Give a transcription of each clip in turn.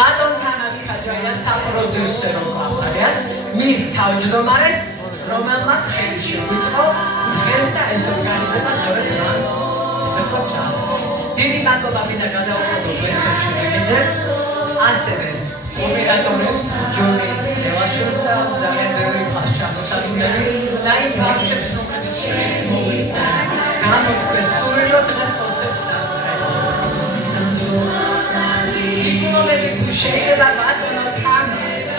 ბატონ თანას ხაჯაია საპროდიუსერო კომპანიას მის თავმჯდომარეს რომელმაც ხელი შეუწყო დღეს და ეს ორგანიზება სწორედ მან ზეფოთრა დიდი მადლობა მინდა გადავუხადოს ესო ჩვენიძეს ასევე ოპერატორებს ჯონი ლევაშვილს და ძალიან ბევრი ფასჩამოსადგმელი და იმ ბავშვებს რომლებიც შემოგვისა გამოთქვეს სურვილად დღეს კონცერტს დასწრებენ დიპლომები თუ შეიძლება ბატონო თანას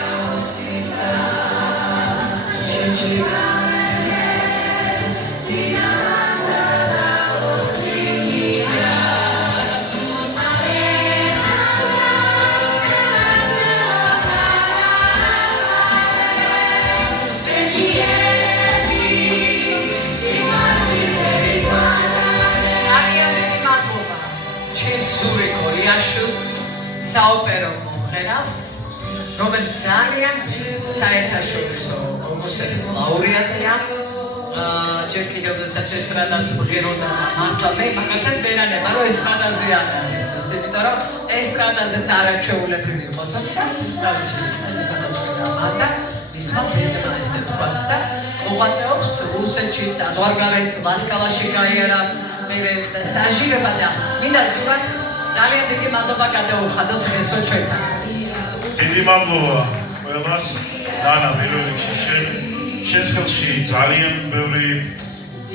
საოპერო მომღერალს, რომელიც ძალიან საერთაშორისო კონკურსების ლაურეატია. ჯერ კიდევ როდესაც ესტრადას მღეროდა მართლა მე მაგალითად მერანება რომ ესტრადაზე არ არის, იმიტომ რომ ესტრადაზეც არაჩვეულებული იყო, თუმცა დავიცი ასე გადავწყვიტა მარტა მისმა ბენდმა ესე თქვათ და მოღვაწეობს რუსეთში, საზღვარგარეთ, ლასკალაში გაიარა მე სტაჟირება და მინდა ზურას ძალიან დიდი მადლობა გადავუხადოთ დღესო ჩვენთან. დიდი მადლობა ყველას. დანა პირველში შენს ხელში ძალიან ბევრი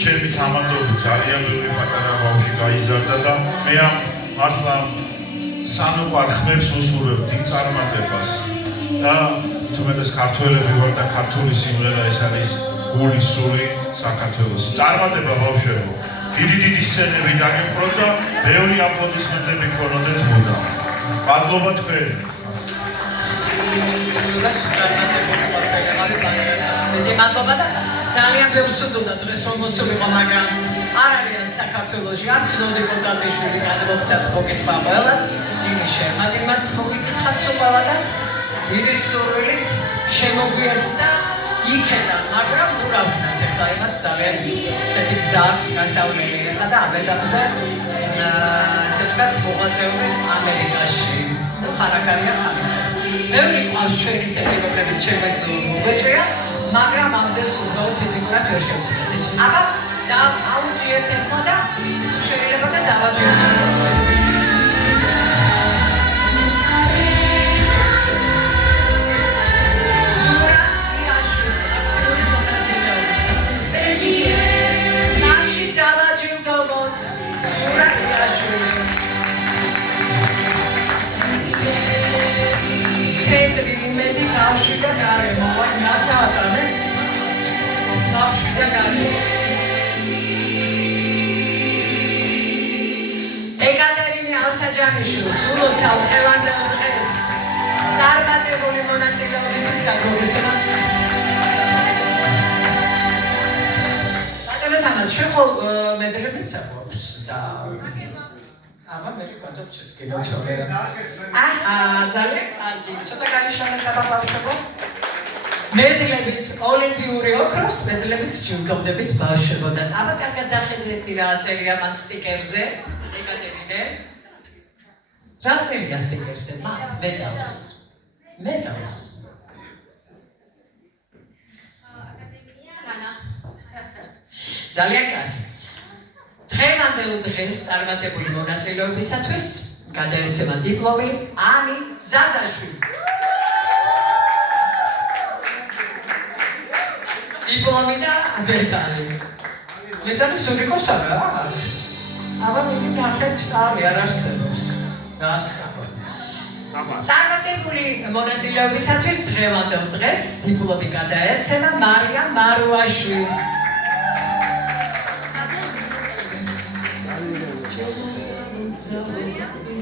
ჩემი თამადობი, ძალიან ბევრი პატარა ბავშვი გაიზარდა და მე ამ მართლა სანუყარ ხმებს უსურვებ დიდ წარმატებას. და თუმეტეს ქართველები ვარ და ქართული სიმღერა ეს არის გული სული საქართველოს. წარმატება ბავშვებო. დიდი სცენები დაგემყროთ და ბევრი აპლოდისმენტები გქონოდეთ მოდამ. მადლობა თქვენ. მადლობა და ძალიან ბევრს უნდა დღეს რომ მოსულიყო, მაგრამ არ არის საქართველოში არც ნოდიკოტატიშვილი გადმოგცათ მოგეთქვა ყველას, იმის შემადილმაც მოგიკითხათ სულ და დიდი სურვილით შემოგვიერთდა იქედა, მაგრამ ურავდნათ ეხლა ეხლა ძალიან ესეთი გზა გასავლელი ეხლა და ამედამზე ესე ვთქვათ მოღვაწეობენ ამერიკაში ხარაკარია ბევრი ყავს ჩვენი ისეთი რომლებიც შემოგვეწვია, მაგრამ ამდენს უბრალოდ ფიზიკურად ვერ შევცვლით. აბა და აუძიეთ ეხლა და შეიძლება და დავაჯეროთ. ბავშვი და გარემო, ვაი ნატავატანეს ბავშვი და გარემო. ეკატერინე ალსაჯანიშვილს ულოცავ ევანდელ დღეს წარმატებული მონაწილეობისთვის გაგმოვიტანა. ბატონო თამას, შენ ხო მედრებიც აქვს და აბა მე ვიკეთებ კინოჩოლერა. ძალიან კარგი, ცოტა გაიშალეთ აბა ბავშვებო. მედლებით ოლიმპიური ოქროს, მედლებით ჯილდოვდებით ბავშვებო და აბა კარგად დახედეთ რა წერია მათ სტიკერზე, ეკატერინე. რა წერია სტიკერზე? მათ მედალს. მედალს. აკადემია ნანა. ძალიან კარგი. დღევანდელ დღეს წარმატებული მონაწილეობისათვის გადაეცემა დიპლომი ამი ზაზაშვილი. დიპლომი და მედალი. მედალი სურიკოს არა? აბა მიდი ნახეთ, არ არსებობს. გასაგებია. წარმატებული მონაწილეობისათვის დღევანდელ დღეს დიპლომი გადაეცემა მარია მარუაშვილს.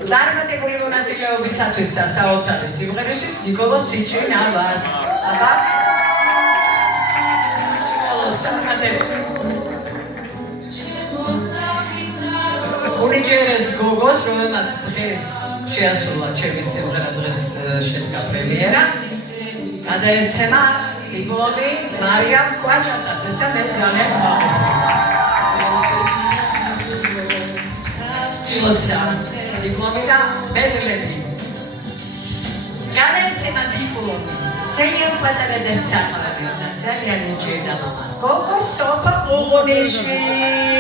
წარმატებული მონაწილეობისათვის და საოცარი სიმღერისთვის ნიკოლოზ სიჩინავას. აბა ნიკოლოზ წარმატებული. უნიჯერეს გოგოს, რომელმაც დღეს შეასრულა ჩემი სიმღერა, დღეს შედგა პრემიერა. გადაეცემა დიპლომი მარიამ კვაჭატაძეს და მე ძალიან მოვახერხე. დიპლომი და მედლები. გადაეცემა დიპლომი. ძალიან პატარა და საყვარელი და ძალიან მიჭირდა მამას. გოგო სოფა ოღონიშვილს.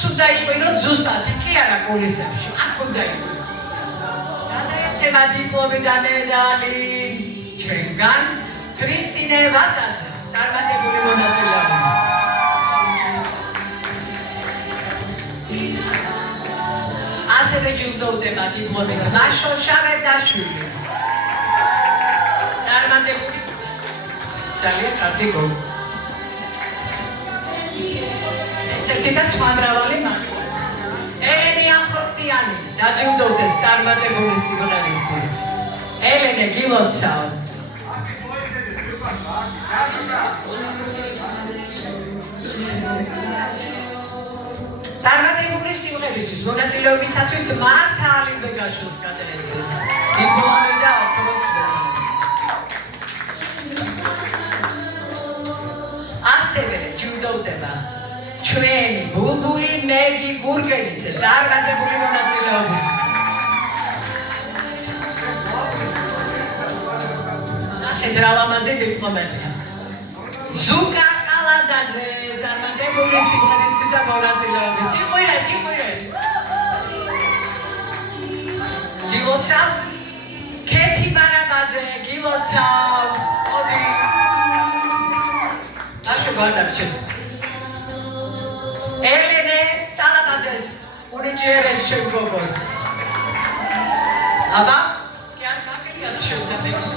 სუდა იყო ზუსტად კი არა კულისებში. აქ უნდა იყო. გადაეცემა დიპლომი და მედალი ჩვენგან ქრისტინე ვაწაძეს წარმატებული მონაწილეობა. ასევე ჯილდოვდება დიპლომით მაშო შავერდაშვილი. წარმატებული ძალიან კარგი გოლი. ესეთი და სხვა მრავალი მასა. ელენე ახორტიანი დაჯილდოვდეს წარმატებული სიმღერისთვის. ელენე გილოცავ. წარმატებული სიმღერისთვის მონაწილეობისათვის მართა ალიბეგაშვილს გადაეცეს დიპლომი და ოქროს მედალი. ასევე ჯილდოვდება ჩვენი ბულბული მეგი გურგენიძე წარმატებული მონაწილეობისთვის. ნახეთ რა ლამაზი დიპლომებია. ზუკა კალანდაძე წარმატებული სიმღერისთვის და მონაწილეობის. იყვირეთ. გილოცავ. ქეთი ბარაბაძე გილოცავ. მოდი. დაშო გადაგჭირ. ელენე ტალაბაძეს უნიჭიერეს ჩემ გოგოს. აბა? კი არ მაგიათ შევდა მეგოს.